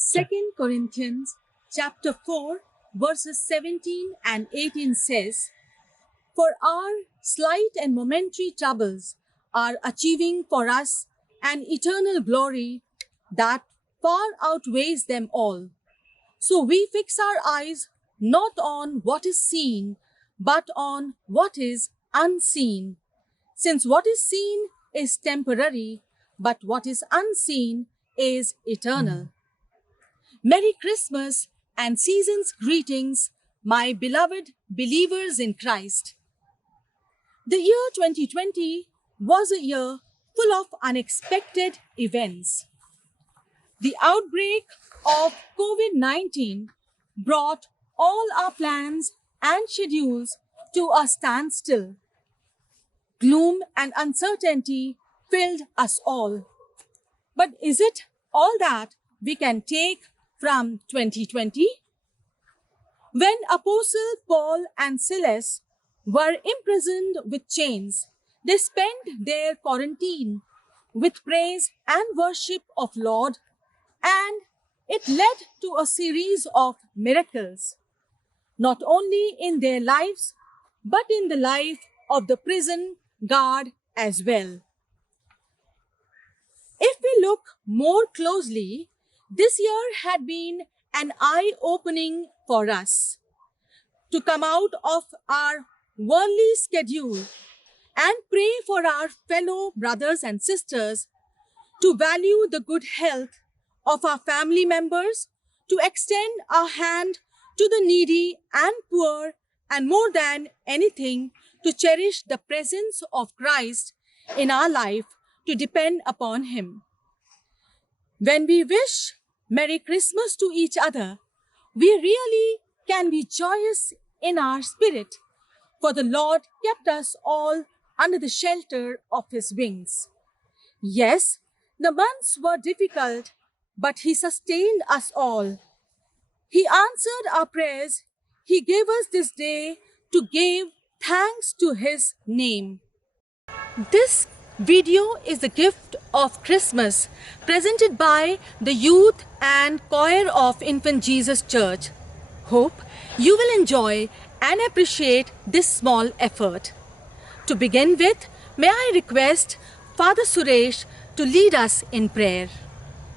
2 Corinthians chapter 4 verses 17 and 18 says, "For our slight and momentary troubles are achieving for us an eternal glory that far outweighs them all. So we fix our eyes not on what is seen, but on what is unseen. Since what is seen is temporary, but what is unseen is eternal." Merry Christmas and season's greetings, my beloved believers in Christ. The year 2020 was a year full of unexpected events. The outbreak of COVID 19 brought all our plans and schedules to a standstill. Gloom and uncertainty filled us all. But is it all that we can take from 2020? When Apostle Paul and Silas were imprisoned with chains, they spent their quarantine with praise and worship of Lord, and it led to a series of miracles, not only in their lives, but in the life of the prison guard as well. If we look more closely, this year had been an eye-opening for us to come out of our worldly schedule and pray for our fellow brothers and sisters, to value the good health of our family members, to extend our hand to the needy and poor, and more than anything, to cherish the presence of Christ in our life, to depend upon Him. When we wish Merry Christmas to each other, we really can be joyous in our spirit, for the Lord kept us all under the shelter of His wings. Yes, the months were difficult, but He sustained us all. He answered our prayers. He gave us this day to give thanks to His name. This video is a gift of Christmas presented by the youth and choir of Infant Jesus Church. Hope you will enjoy and appreciate this small effort. To begin with, may I request Father Suresh to lead us in prayer.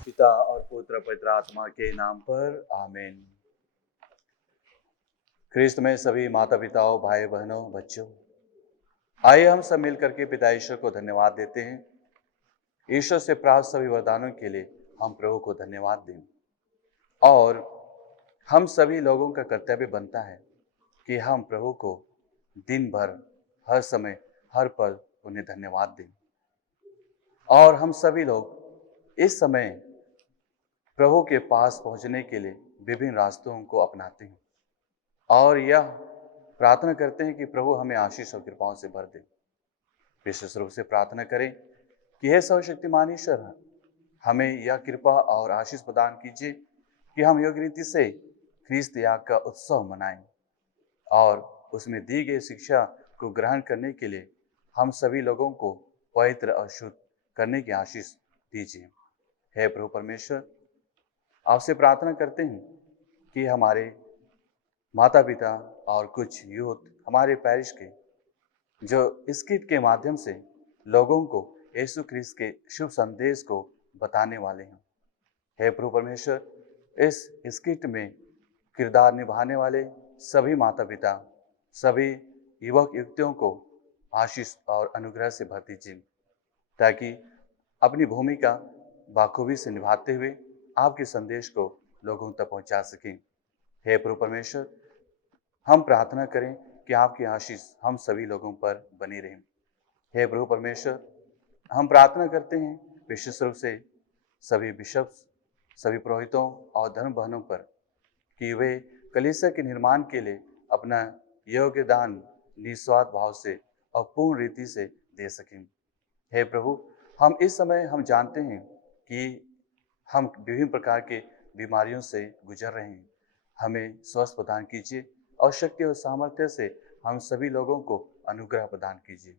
पिता और पुत्र पवित्र आत्मा के नाम पर आमीन। ख्रिस्त में सभी माता पिताओं, भाई बहनों, बच्चों, आइए हम सब मिलकर के पिता ईश्वर को धन्यवाद देते हैं। ईश्वर से प्राप्त सभी वरदानों के लिए हम प्रभु को धन्यवाद दें, और हम सभी लोगों का कर्तव्य बनता है कि हम प्रभु को दिन भर, हर समय, हर पल उन्हें धन्यवाद दें। और हम सभी लोग इस समय प्रभु के पास पहुंचने के लिए विभिन्न रास्तों को अपनाते हैं, और यह प्रार्थना करते हैं कि प्रभु हमें आशीष और कृपाओं से भर दे। विशेष रूप से प्रार्थना करें कि हे सर्वशक्तिमान ईश्वर, हमें यह कृपा और आशीष प्रदान कीजिए कि हम योग्य रीति से ख्रीस्त याग का उत्सव मनाएं, और उसमें दी गई शिक्षा को ग्रहण करने के लिए हम सभी लोगों को पवित्र और शुद्ध करने की आशीष दीजिए। हे प्रभु परमेश्वर, आपसे प्रार्थना करते हैं कि हमारे माता पिता और कुछ यूथ हमारे पैरिश के, जो इस किट के माध्यम से लोगों को यीशु ख्रीस्त के शुभ संदेश को बताने वाले हैं। हे प्रभु परमेश्वर, इस किट में किरदार निभाने वाले सभी माता पिता, सभी युवक युवतियों को आशीष और अनुग्रह से भर दीजिए, ताकि अपनी भूमिका बाखूबी से निभाते हुए आपके संदेश को लोगों तक पहुंचा सकें। हे प्रभु परमेश्वर, हम प्रार्थना करें कि आपकी आशीष हम सभी लोगों पर बनी रहे। हे प्रभु परमेश्वर, हम प्रार्थना करते हैं विशेष रूप से सभी बिशप्स, सभी पुरोहितों और धर्म बहनों पर, कि वे कलीसिया के निर्माण के लिए अपना योगदान निस्वार्थ भाव से और पूर्ण रीति से दे सकें। हे प्रभु, हम इस समय हम जानते हैं कि हम विभिन्न प्रकार के बीमारियों से गुजर रहे हैं। हमें स्वस्थ प्रदान कीजिए और शक्ति और सामर्थ्य से हम सभी लोगों को अनुग्रह प्रदान कीजिए।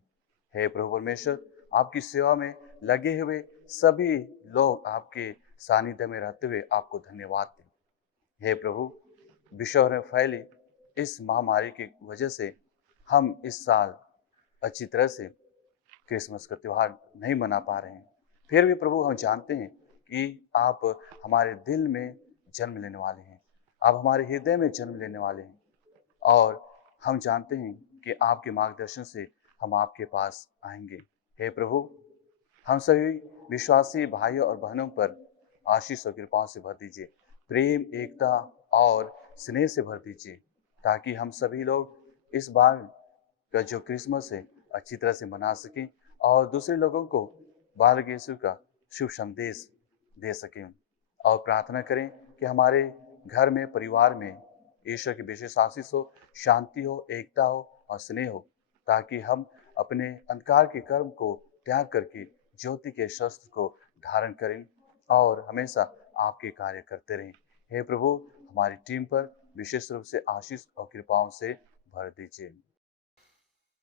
हे प्रभु परमेश्वर, आपकी सेवा में लगे हुए सभी लोग, आपके सानिध्य में रहते हुए आपको धन्यवाद दें। हे प्रभु, विश्व में फैली इस महामारी की वजह से हम इस साल अच्छी तरह से क्रिसमस का त्यौहार नहीं मना पा रहे हैं। फिर भी प्रभु, हम जानते हैं कि आप हमारे दिल में जन्म लेने वाले हैं, आप हमारे हृदय में जन्म लेने वाले हैं, और हम जानते हैं कि आपके मार्गदर्शन से हम आपके पास आएंगे। हे प्रभु, हम सभी विश्वासी भाइयों और बहनों पर आशीष और कृपाओं से भर दीजिए, प्रेम, एकता और स्नेह से भर दीजिए, ताकि हम सभी लोग इस बार का जो क्रिसमस है अच्छी तरह से मना सकें और दूसरे लोगों को बालक यीशु का शुभ संदेश दे सकें। और प्रार्थना करें कि हमारे घर में, परिवार में ईश्वर की विशेष आशीष हो, शांति हो, एकता हो और स्नेह हो, ताकि हम अपने अंधकार के कर्म को त्याग करके ज्योति के शस्त्र को धारण करें और हमेशा आपके कार्य करते रहें। हे प्रभु, हमारी टीम पर विशेष रूप से आशीष और कृपाओं से भर दीजिए।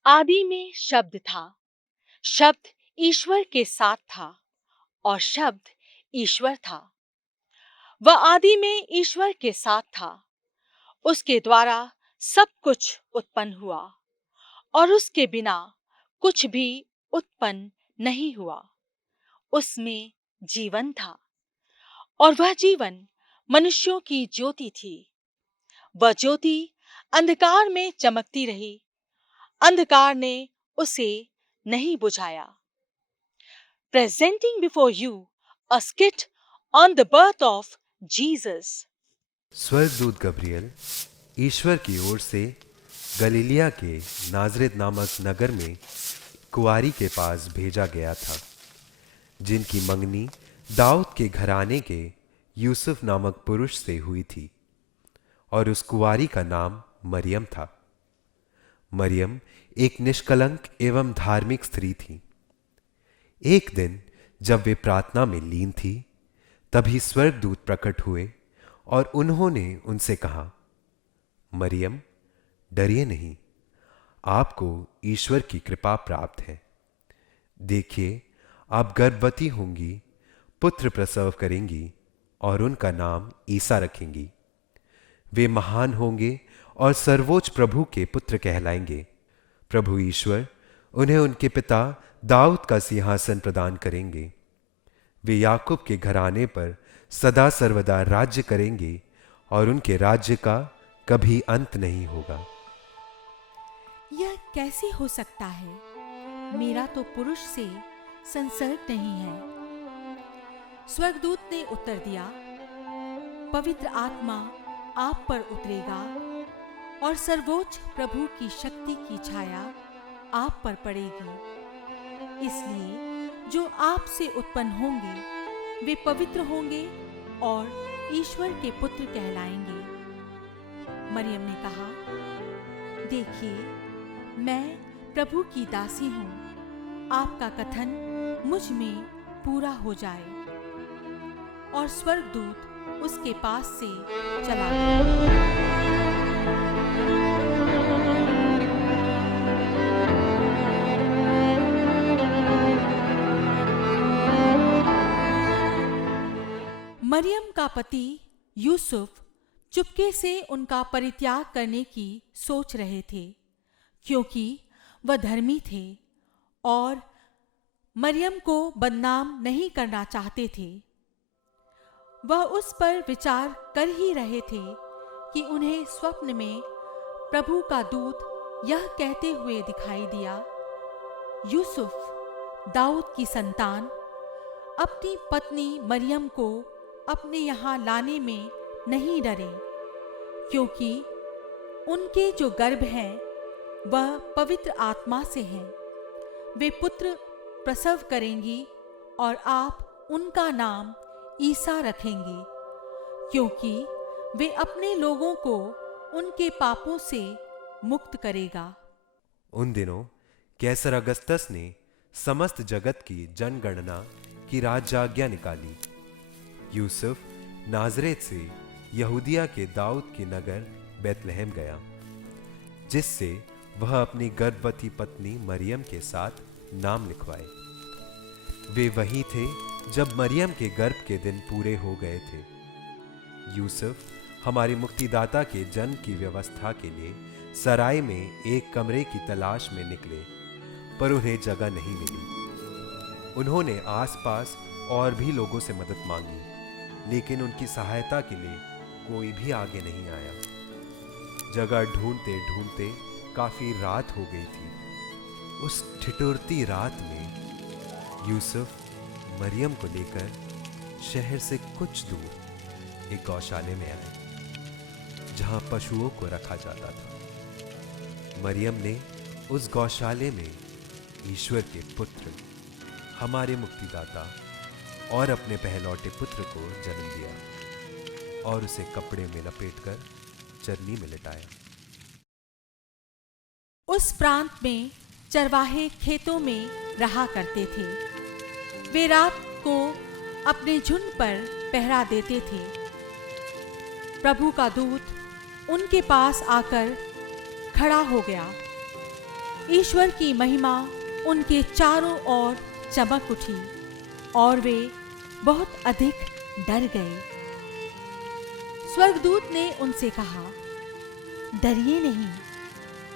आदि में शब्द था, शब्द ईश्वर के साथ था और शब्द ईश्वर था। वह आदि में ईश्वर के साथ था। उसके द्वारा सब कुछ उत्पन्न हुआ और उसके बिना कुछ भी उत्पन्न नहीं हुआ। उसमें जीवन था और वह जीवन मनुष्यों की ज्योति थी। वह ज्योति अंधकार में चमकती रही, अंधकार ने उसे नहीं बुझाया। Presenting before you a skit on the birth of Jesus. स्वर्गदूत गब्रियल ईश्वर की ओर से गलीलिया के नाजरेत नामक नगर में कुंवारी के पास भेजा गया था, जिनकी मंगनी दाऊद के घराने के यूसुफ नामक पुरुष से हुई थी, और उस कुंवारी का नाम मरियम था। मरियम एक निष्कलंक एवं धार्मिक स्त्री थी। एक दिन जब वे प्रार्थना में लीन थी, तभी स्वर्गदूत प्रकट हुए और उन्होंने उनसे कहा, मरियम, डरिए नहीं, आपको ईश्वर की कृपा प्राप्त है। देखिए, आप गर्भवती होंगी, पुत्र प्रसव करेंगी और उनका नाम ईसा रखेंगी। वे महान होंगे और सर्वोच्च प्रभु के पुत्र कहलाएंगे। प्रभु ईश्वर उन्हें उनके पिता दाऊद का सिंहासन प्रदान करेंगे। वे याकूब के घराने पर सदा सर्वदा राज्य करेंगे और उनके राज्य का कभी अंत नहीं होगा। यह कैसे हो सकता है? मेरा तो पुरुष से संसर्ग नहीं है। स्वर्गदूत ने उत्तर दिया, पवित्र आत्मा आप पर उतरेगा और सर्वोच्च प्रभु की शक्ति की छाया आप पर पड़ेगी। इसलिए जो आपसे उत्पन्न होंगे वे पवित्र होंगे और ईश्वर के पुत्र कहलाएंगे। मरियम ने कहा, देखिए, मैं प्रभु की दासी हूँ, आपका कथन मुझ में पूरा हो जाए। और स्वर्गदूत उसके पास से चला गया। मरियम का पति यूसुफ चुपके से उनका परित्याग करने की सोच रहे थे, क्योंकि वह धर्मी थे और मरियम को बदनाम नहीं करना चाहते थे। वह उस पर विचार कर ही रहे थे कि उन्हें स्वप्न में प्रभु का दूत यह कहते हुए दिखाई दिया, यूसुफ, दाऊद की संतान, अपनी पत्नी मरियम को अपने यहाँ लाने में नहीं डरें, क्योंकि उनके जो गर्भ हैं वह पवित्र आत्मा से हैं। वे पुत्र प्रसव करेंगी और आप उनका नाम ईसा रखेंगे, क्योंकि वे अपने लोगों को उनके पापों से मुक्त करेगा। उन दिनों कैसर अगस्तस ने समस्त जगत की जनगणना की राज्याज्ञा निकाली। यूसुफ नाजरेत से यहूदिया के दाऊद के नगर बैतलहम गया, जिससे वह अपनी गर्भवती पत्नी मरियम के साथ नाम लिखवाए। वे वही थे जब मरियम के गर्भ के दिन पूरे हो गए थे, यूसुफ हमारे मुक्तिदाता के जन्म की व्यवस्था के लिए सराय में एक कमरे की तलाश में निकले, पर उन्हें जगह नहीं मिली। उन्होंने आसपास और भी लोगों से मदद मांगी, लेकिन उनकी सहायता के लिए कोई भी आगे नहीं आया। जगह ढूंढते ढूंढते काफी रात हो गई थी। उस ठिठुरती रात में यूसुफ मरियम को लेकर शहर से कुछ दूर एक गौशाले में आए, जहां पशुओं को रखा जाता था। मरियम ने उस गौशाले में ईश्वर के पुत्र, हमारे मुक्तिदाता और अपने पहलौटे पुत्र को जन्म दिया और उसे कपड़े में लपेटकर चरनी में लिटाया। उस प्रांत में चरवाहे खेतों में रहा करते थे। वे रात को अपने झुंड पर पहरा देते थे। प्रभु का दूत उनके पास आकर खड़ा हो गया। ईश्वर की महिमा उनके चारों ओर चमक उठी और वे बहुत अधिक डर गए। स्वर्गदूत ने उनसे कहा, डरिए नहीं,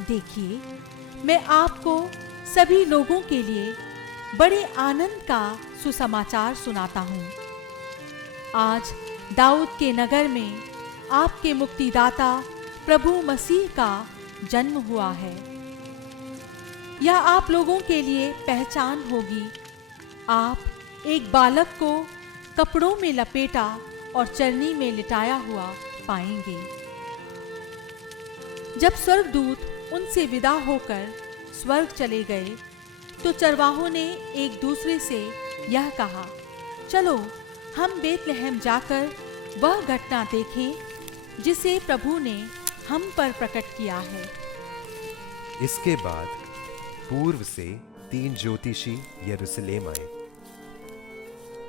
देखिए मैं आपको सभी लोगों के लिए बड़े आनंद का सुसमाचार सुनाता हूँ। आज दाऊद के नगर में आपके मुक्तिदाता प्रभु मसीह का जन्म हुआ है। यह आप लोगों के लिए पहचान होगी। आप एक बालक को कपड़ों में लपेटा और चरनी में लिटाया हुआ पाएंगे। जब स्वर्गदूत उनसे विदा होकर स्वर्ग चले गए, तो चरवाहों ने एक दूसरे से यह कहा, चलो हम बेतलहम जाकर वह घटना देखें जिसे प्रभु ने हम पर प्रकट किया है। इसके बाद पूर्व से 3 ज्योतिषी यरूशलेम आए।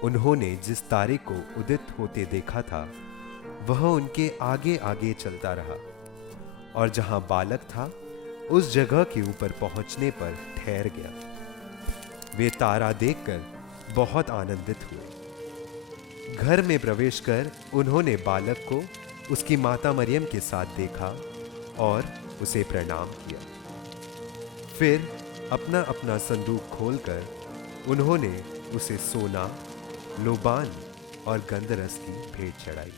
उन्होंने जिस तारे को उदित होते देखा था, वह उनके आगे आगे चलता रहा और जहां बालक था उस जगह के ऊपर पहुंचने पर ठहर गया। वे तारा देखकर बहुत आनंदित हुए। घर में प्रवेश कर उन्होंने बालक को उसकी माता मरियम के साथ देखा और उसे प्रणाम किया। फिर अपना अपना संदूक खोलकर उन्होंने उसे सोना, लोबान और गंधरस की भेंट चढ़ाई।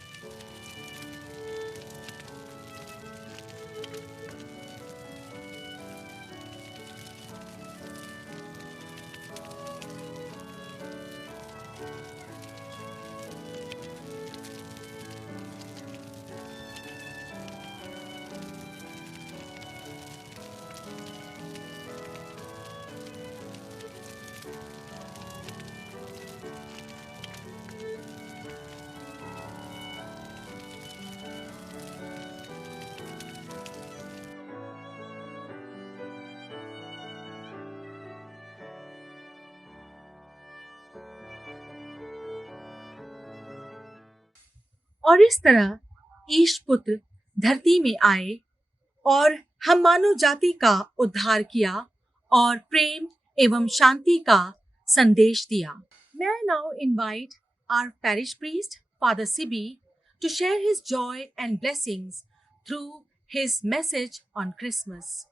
और इस तरह ईश पुत्र धरती में आए और हम मानव जाति का उद्धार किया और प्रेम एवं शांति का संदेश दिया। May I now invite our parish priest, Father Sibi, to share his joy and blessings through his message on Christmas.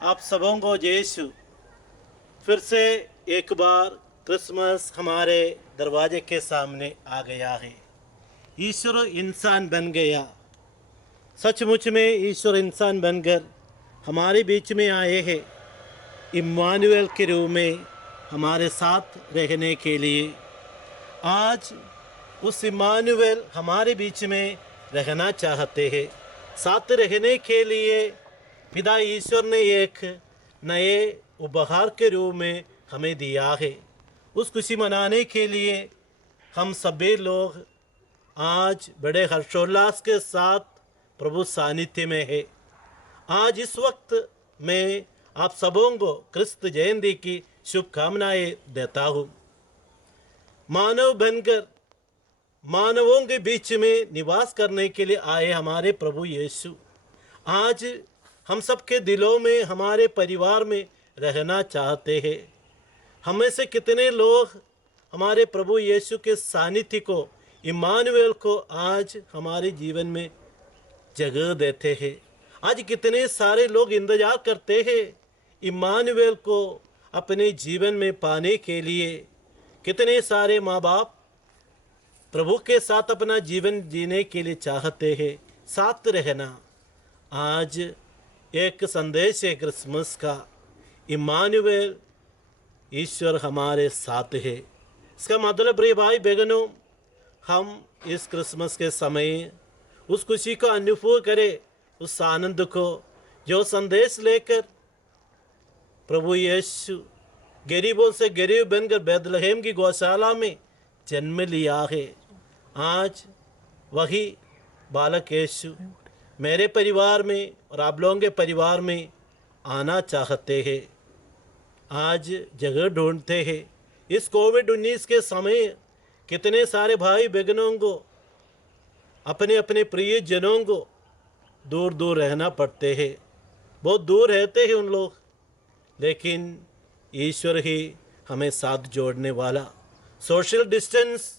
आप सबों को यीशु फिर से एक बार क्रिसमस हमारे दरवाजे के सामने आ गया है। ईश्वर इंसान बन गया। सचमुच में ईश्वर इंसान बनकर हमारे बीच में आए हैं, इम्मानुएल के रूप में हमारे साथ रहने के लिए। आज उस इम्मानुएल हमारे बीच में रहना चाहते हैं। साथ रहने के लिए पिता ईश्वर ने एक नए उपहार के रूप में हमें दिया है। उस खुशी मनाने के लिए हम सभी लोग आज बड़े हर्षोल्लास के साथ प्रभु सानिध्य में है। आज इस वक्त मैं आप सबों को क्रिस्त जयंती की शुभकामनाएं देता हूँ। मानव बनकर मानवों के बीच में निवास करने के लिए आए हमारे प्रभु यीशु आज हम सबके दिलों में, हमारे परिवार में रहना चाहते हैं। हमें से कितने लोग हमारे प्रभु यीशु के सानिध्य को, इम्मानुएल को आज हमारे जीवन में जगह देते हैं। आज कितने सारे लोग इंतजार करते हैं इम्मानुएल को अपने जीवन में पाने के लिए। कितने सारे माँ बाप प्रभु के साथ अपना जीवन जीने के लिए चाहते हैं, साथ रहना। आज एक संदेश है क्रिसमस का, इम्मानुएल, ईश्वर हमारे साथ है। इसका मतलब प्रिय भाई बहनों, हम इस क्रिसमस के समय उस खुशी को अनुभव करें, उस आनंद को जो संदेश लेकर प्रभु यीशु गरीबों से गरीब बनकर बैतलहम की गौशाला में जन्म लिया है। आज वही बालक यीशु मेरे परिवार में और आप लोगों के परिवार में आना चाहते हैं। आज जगह ढूंढते हैं। इस कोविड-19 के समय कितने सारे भाई बहनों को, अपने अपने प्रिय जनों को दूर दूर रहना पड़ते हैं। बहुत दूर रहते हैं उन लोग, लेकिन ईश्वर ही हमें साथ जोड़ने वाला। सोशल डिस्टेंस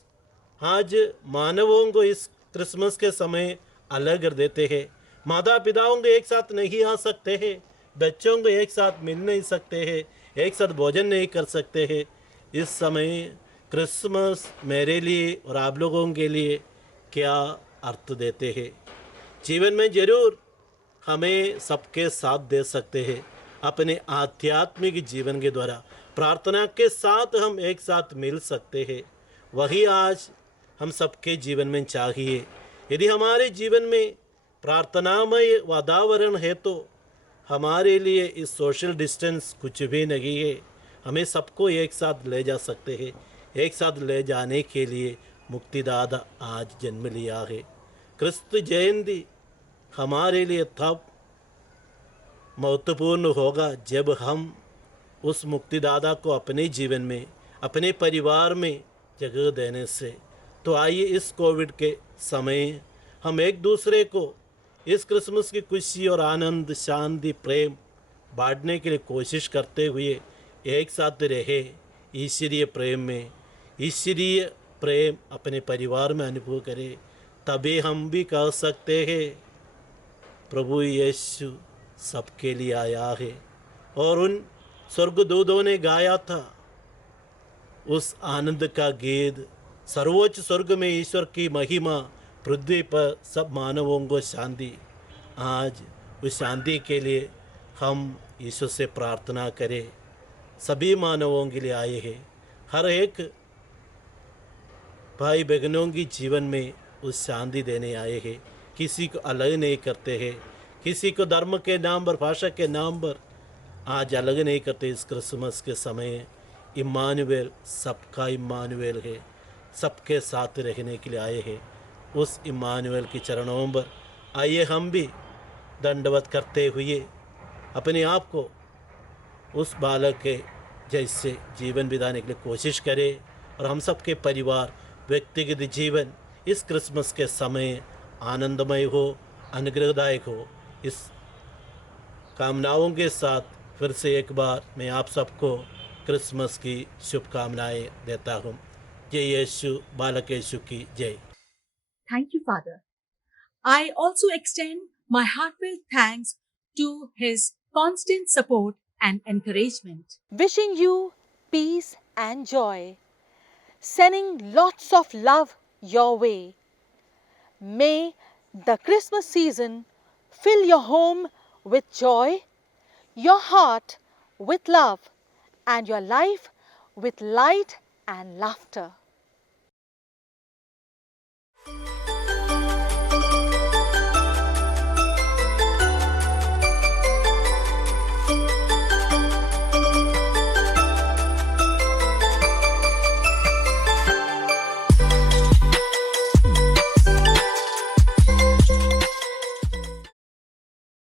आज मानवों को इस क्रिसमस के समय अलग कर देते हैं। माता पिताओं को एक साथ नहीं आ सकते हैं, बच्चों को एक साथ मिल नहीं सकते हैं, एक साथ भोजन नहीं कर सकते हैं। इस समय क्रिसमस मेरे लिए और आप लोगों के लिए क्या अर्थ देते हैं। जीवन में ज़रूर हमें सबके साथ दे सकते हैं। अपने आध्यात्मिक जीवन के द्वारा प्रार्थना के साथ हम एक साथ मिल सकते हैं। वही आज हम सबके जीवन में चाहिए। यदि हमारे जीवन में प्रार्थनामय वातावरण है तो हमारे लिए इस सोशल डिस्टेंस कुछ भी नहीं है। हमें सबको एक साथ ले जा सकते हैं। एक साथ ले जाने के लिए मुक्तिदाता आज जन्म लिया है। क्रिस्त जयंती हमारे लिए तब महत्वपूर्ण होगा जब हम उस मुक्तिदाता को अपने जीवन में, अपने परिवार में जगह देने से। तो आइए इस कोविड के समय हम एक दूसरे को इस क्रिसमस की खुशी और आनंद, शांति, प्रेम बांटने के लिए कोशिश करते हुए एक साथ रहे। ईश्वरीय प्रेम में, ईश्वरीय प्रेम अपने परिवार में अनुभव करें। तभी हम भी कह सकते हैं प्रभु यीशु सबके लिए आया है। और उन स्वर्गदूतों ने गाया था उस आनंद का गीत, सर्वोच्च स्वर्ग में ईश्वर की महिमा, पृथ्वी पर सब मानवों को शांति। आज उस शांति के लिए हम ईश्वर से प्रार्थना करें। सभी मानवों के लिए आए हैं। हर एक भाई बहनों की जीवन में उस शांति देने आए हैं। किसी को अलग नहीं करते हैं, किसी को धर्म के नाम पर, भाषा के नाम पर आज अलग नहीं करते। इस क्रिसमस के समय इम्मानुएल सबका इम्मानुएल है, सबके साथ रहने के लिए आए हैं। उस इम्मानुएल के चरणों पर आइए हम भी दंडवत करते हुए अपने आप को उस बालक के जैसे जीवन बिताने के लिए कोशिश करें। और हम सबके परिवार, व्यक्तिगत जीवन इस क्रिसमस के समय आनंदमय हो, अनुग्रहदायक हो। इस कामनाओं के साथ फिर से एक बार मैं आप सबको क्रिसमस की शुभकामनाएं देता हूँ। जय यीशु, बालक यीशु की जय। Thank you, Father. I also extend my heartfelt thanks to his constant support and encouragement. Wishing you peace and joy, sending lots of love your way. May the Christmas season fill your home with joy, your heart with love, and your life with light and laughter.